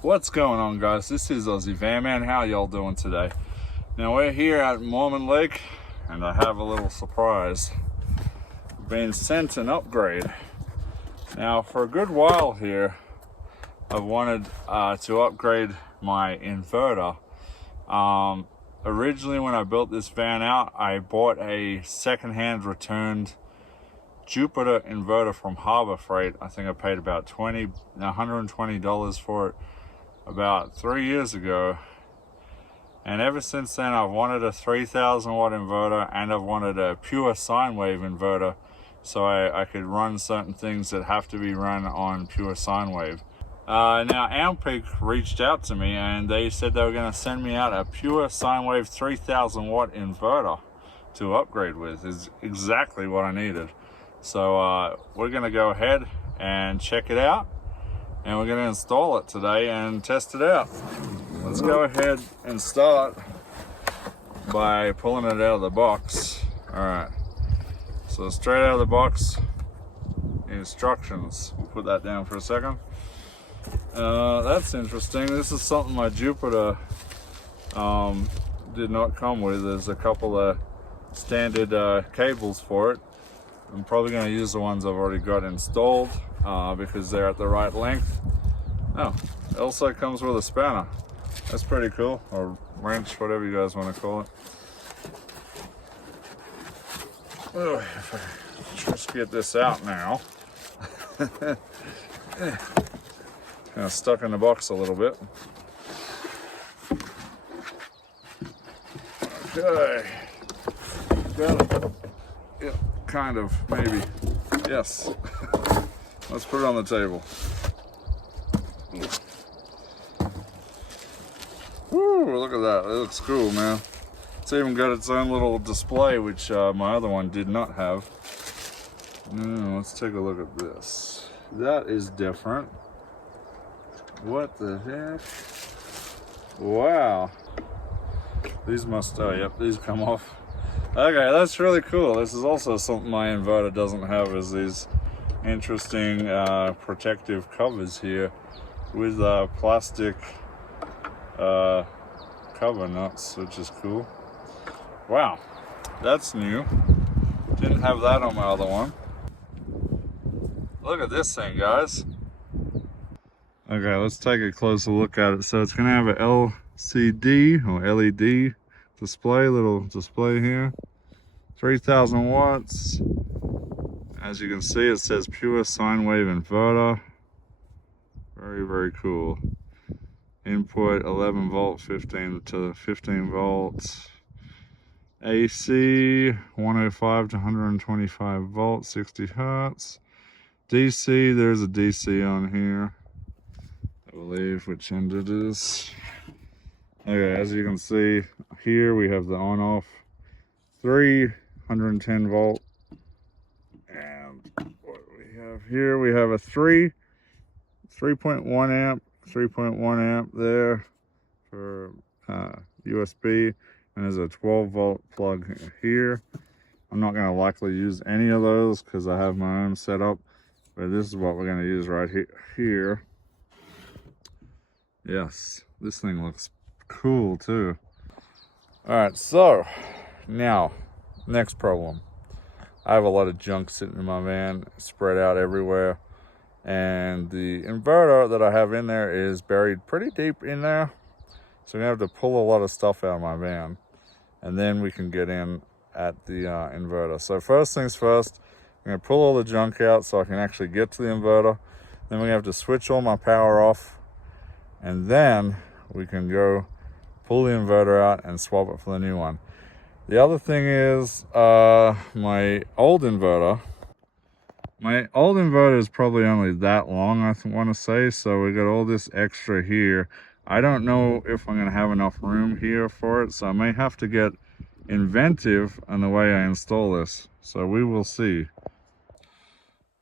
What's going on, guys? This is Aussie Van Man. How y'all doing today? Now we're here at Mormon Lake and I have a little surprise. Been sent an upgrade. Now for a good while here I've wanted to upgrade my inverter. Originally when I built this van out, I bought a secondhand returned Jupiter inverter from Harbor Freight. I think I paid about $120 for it about 3 years ago, and ever since then I've wanted a 3000 watt inverter, and I've wanted a pure sine wave inverter so I could run certain things that have to be run on pure sine wave. Now Ampeak reached out to me and they said they were going to send me out a pure sine wave 3000 watt inverter to upgrade with. Is exactly what I needed. So we're going to go ahead and check it out, and we're going to install it today and test it out. Let's go ahead and start by pulling it out of the box. All right, so straight out of the box, instructions. We'll put that down for a second. That's interesting. This is something my Jupiter did not come with. There's a couple of standard cables for it. I'm probably going to use the ones I've already got installed because they're at the right length. Oh, it also comes with a spanner. That's pretty cool, or wrench, whatever you guys want to call it. Oh, if I just get this out now. Kind of stuck in the box a little bit. Okay, got it. Yeah, kind of, maybe. Yes. Let's put it on the table. Woo, look at that. It looks cool, man. It's even got its own little display, which my other one did not have. Let's take a look at this. That is different. What the heck? Wow. These must, oh, yep, these come off. Okay, that's really cool. This is also something my inverter doesn't have, is these interesting protective covers here with plastic cover nuts, which is cool. Wow, that's new. Didn't have that on my other one. Look at this thing, guys. Okay, let's take a closer look at it. So it's gonna have a LCD or LED display, little display here. 3000 watts. As you can see, it says pure sine wave inverter. Very, very cool. Input 11 volt, 15 to 15 volts. AC 105 to 125 volts, 60 hertz. DC, there's a DC on here, I believe, which end it is. Okay, as you can see here, we have the on-off 310 volt, and what we have here, we have a 3.1 amp, 3.1 amp there for USB, and there's a 12 volt plug here. I'm not going to likely use any of those because I have my own setup, but this is what we're going to use right here. Yes, this thing looks cool too. All right, so now next problem. I have a lot of junk sitting in my van, spread out everywhere, and the inverter that I have in there is buried pretty deep in there, so I'm gonna have to pull a lot of stuff out of my van, and then we can get in at the inverter. So first things first, I'm gonna pull all the junk out so I can actually get to the inverter. Then we're gonna have to switch all my power off, and then we can go pull the inverter out and swap it for the new one. The other thing is my old inverter is probably only that long, I want to say, so we got all this extra here. I don't know if I'm going to have enough room here for it, so I may have to get inventive on the way I install this, so we will see.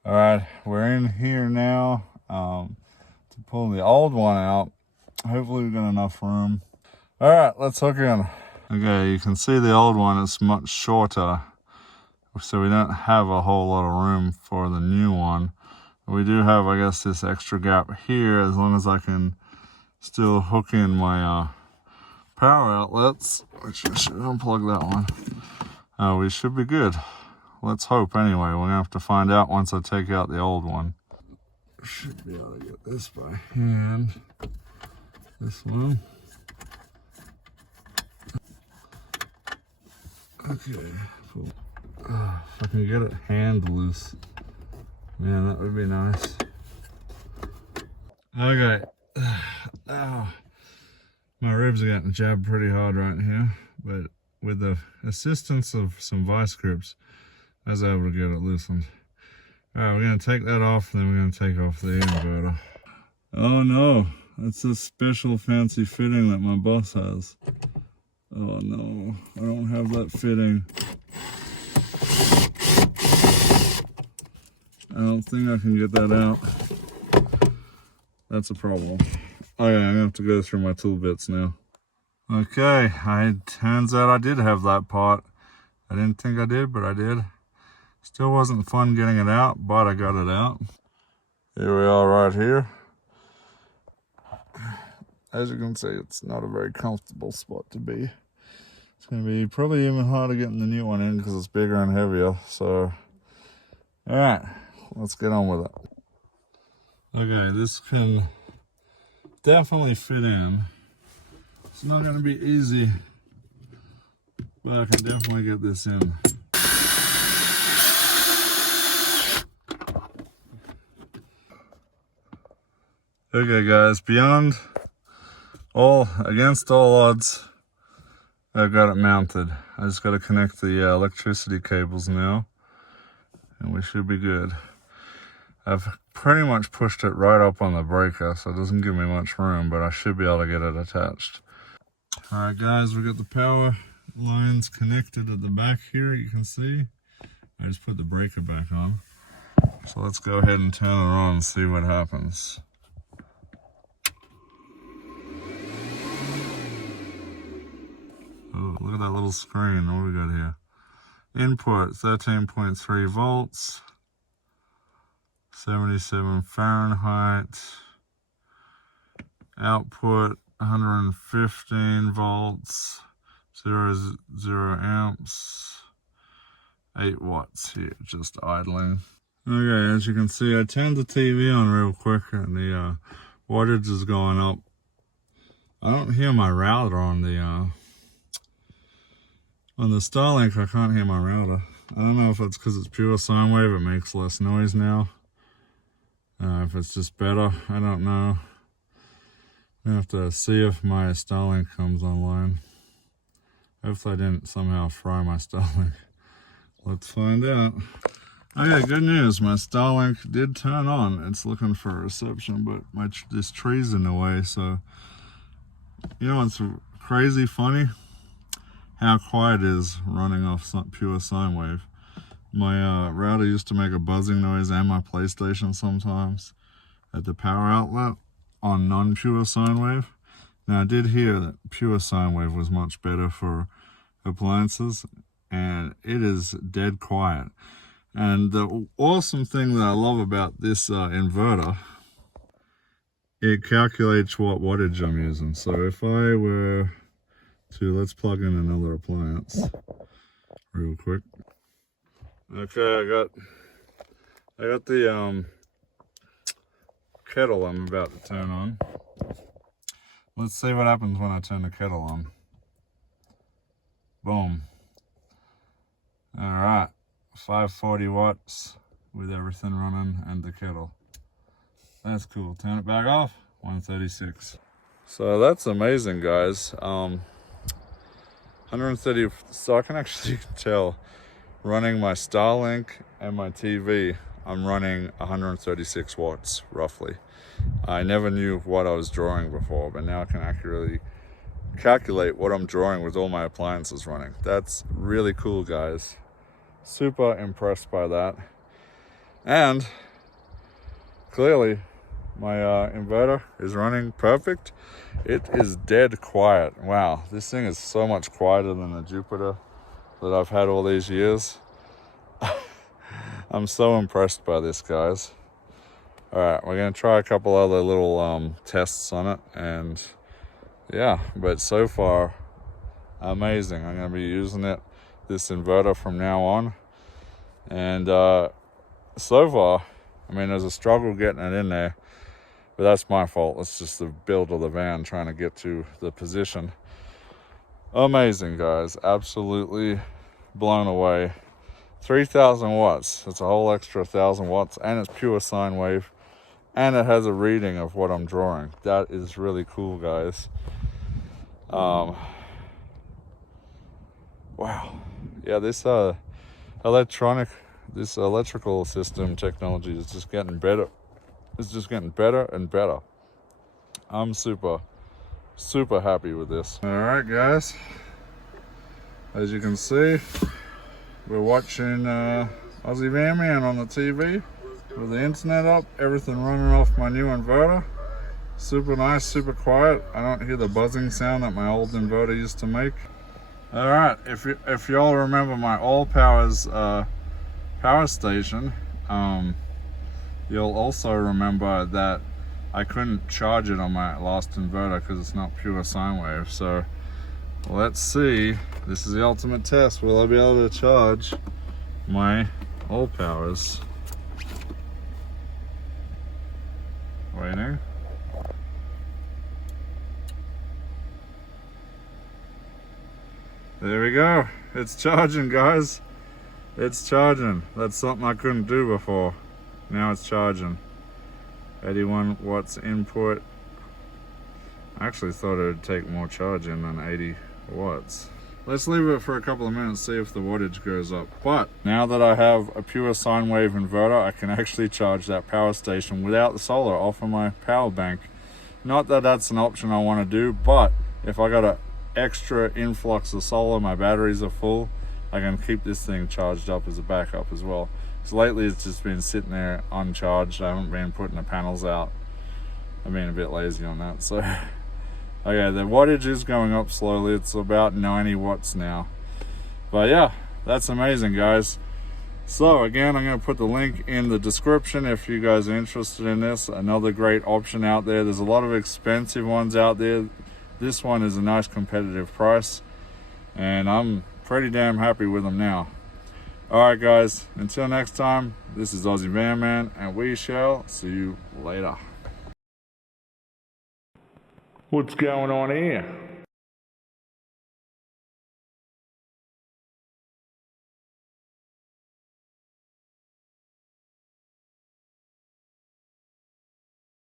All right, we're in here now to pull the old one out. Hopefully we've got enough room. All right, let's hook in. Okay, you can see the old one is much shorter, so we don't have a whole lot of room for the new one. We do have, I guess, this extra gap here, as long as I can still hook in my power outlets, which I should unplug that one. We should be good. Let's hope anyway. We're gonna have to find out once I take out the old one. Should be able to get this by hand. This one. Okay. Cool. If I can get it hand loose, man, that would be nice. Okay. My ribs are getting jabbed pretty hard right here, but with the assistance of some vice grips, I was able to get it loosened. Alright, we're going to take that off, and then we're going to take off the inverter. Oh no, that's a special fancy fitting that my boss has. Oh no, I don't have that fitting. I don't think I can get that out. That's a problem. Okay, I'm gonna have to go through my tool bits now. Okay, turns out I did have that part. I didn't think I did, but I did. Still wasn't fun getting it out, but I got it out. Here we are right here. As you can see, it's not a very comfortable spot to be. It's gonna be probably even harder getting the new one in because it's bigger and heavier, so. All right, let's get on with it. Okay, this can definitely fit in. It's not going to be easy, but I can definitely get this in. Okay guys, against all odds, I've got it mounted. I just got to connect the electricity cables now, and we should be good. I've pretty much pushed it right up on the breaker, so it doesn't give me much room, but I should be able to get it attached. Alright guys, we've got the power lines connected at the back here, you can see. I just put the breaker back on. So let's go ahead and turn it on and see what happens. Oh, look at that little screen. What do we got here? Input 13.3 volts. 77 Fahrenheit, output 115 volts, 0 amps, 8 watts here, just idling. Okay, as you can see, I turned the TV on real quick and the wattage is going up. I don't hear my router on the Starlink. I can't hear my router. I don't know if it's because it's pure sine wave, it makes less noise now. If it's just better, I don't know. I have to see if my Starlink comes online. Hopefully I didn't somehow fry my Starlink. Let's find out. Okay, good news. My Starlink did turn on. It's looking for reception, but this tree's in the way, so. You know what's crazy funny? How quiet it is running off pure sine wave. My router used to make a buzzing noise, and my PlayStation sometimes at the power outlet on non-pure sine wave. Now I did hear that pure sine wave was much better for appliances, and it is dead quiet. And the awesome thing that I love about this inverter, it calculates what wattage I'm using. So if I were to, let's plug in another appliance real quick. Okay, I got the kettle I'm about to turn on. Let's see what happens when I turn the kettle on. Boom. All right, 540 watts with everything running and the kettle. That's cool. Turn it back off, 136. So that's amazing, guys. 130, so I can actually tell running my Starlink and my TV, I'm running 136 watts roughly. I never knew what I was drawing before, but now I can accurately calculate what I'm drawing with all my appliances running. That's really cool, guys. Super impressed by that. And clearly my inverter is running perfect. It is dead quiet. Wow, this thing is so much quieter than the Jupiter that I've had all these years. I'm so impressed by this, guys. All right, we're gonna try a couple other little tests on it, and yeah, but so far, amazing. I'm gonna be using this inverter from now on, and so far, I mean, there's a struggle getting it in there, but that's my fault. It's just the build of the van trying to get to the position. Amazing, guys, absolutely blown away. 3,000 watts, it's a whole extra 1,000 watts, and it's pure sine wave, and it has a reading of what I'm drawing. That is really cool, guys. Wow. Yeah, this electrical system technology is just getting better. It's just getting better and better. I'm super happy with this. All right, guys, as you can see, we're watching Aussie Van Man on the TV with the internet up, everything running off my new inverter. Super nice, super quiet. I don't hear the buzzing sound that my old inverter used to make. All right, if y'all remember my All Powers power station, you'll also remember that I couldn't charge it on my last inverter because it's not pure sine wave. So let's see, this is the ultimate test. Will I be able to charge my All Powers? Waiting. There we go. It's charging, guys. It's charging. That's something I couldn't do before. Now it's charging. 81 watts input. I actually thought it would take more charging than 80 watts. Let's leave it for a couple of minutes, see if the wattage goes up. But now that I have a pure sine wave inverter, I can actually charge that power station without the solar off of my power bank. Not that that's an option I want to do, but if I got an extra influx of solar, my batteries are full, I can keep this thing charged up as a backup as well. So lately it's just been sitting there uncharged. I haven't been putting the panels out. I've been a bit lazy on that. So okay, the wattage is going up slowly. It's about 90 watts now. But yeah, that's amazing, guys. So again, I'm going to put the link in the description if you guys are interested in this. Another great option out there. There's a lot of expensive ones out there. This one is a nice competitive price, and I'm pretty damn happy with them now. Alright, guys, until next time, this is Aussie Van Man, and we shall see you later. What's going on here?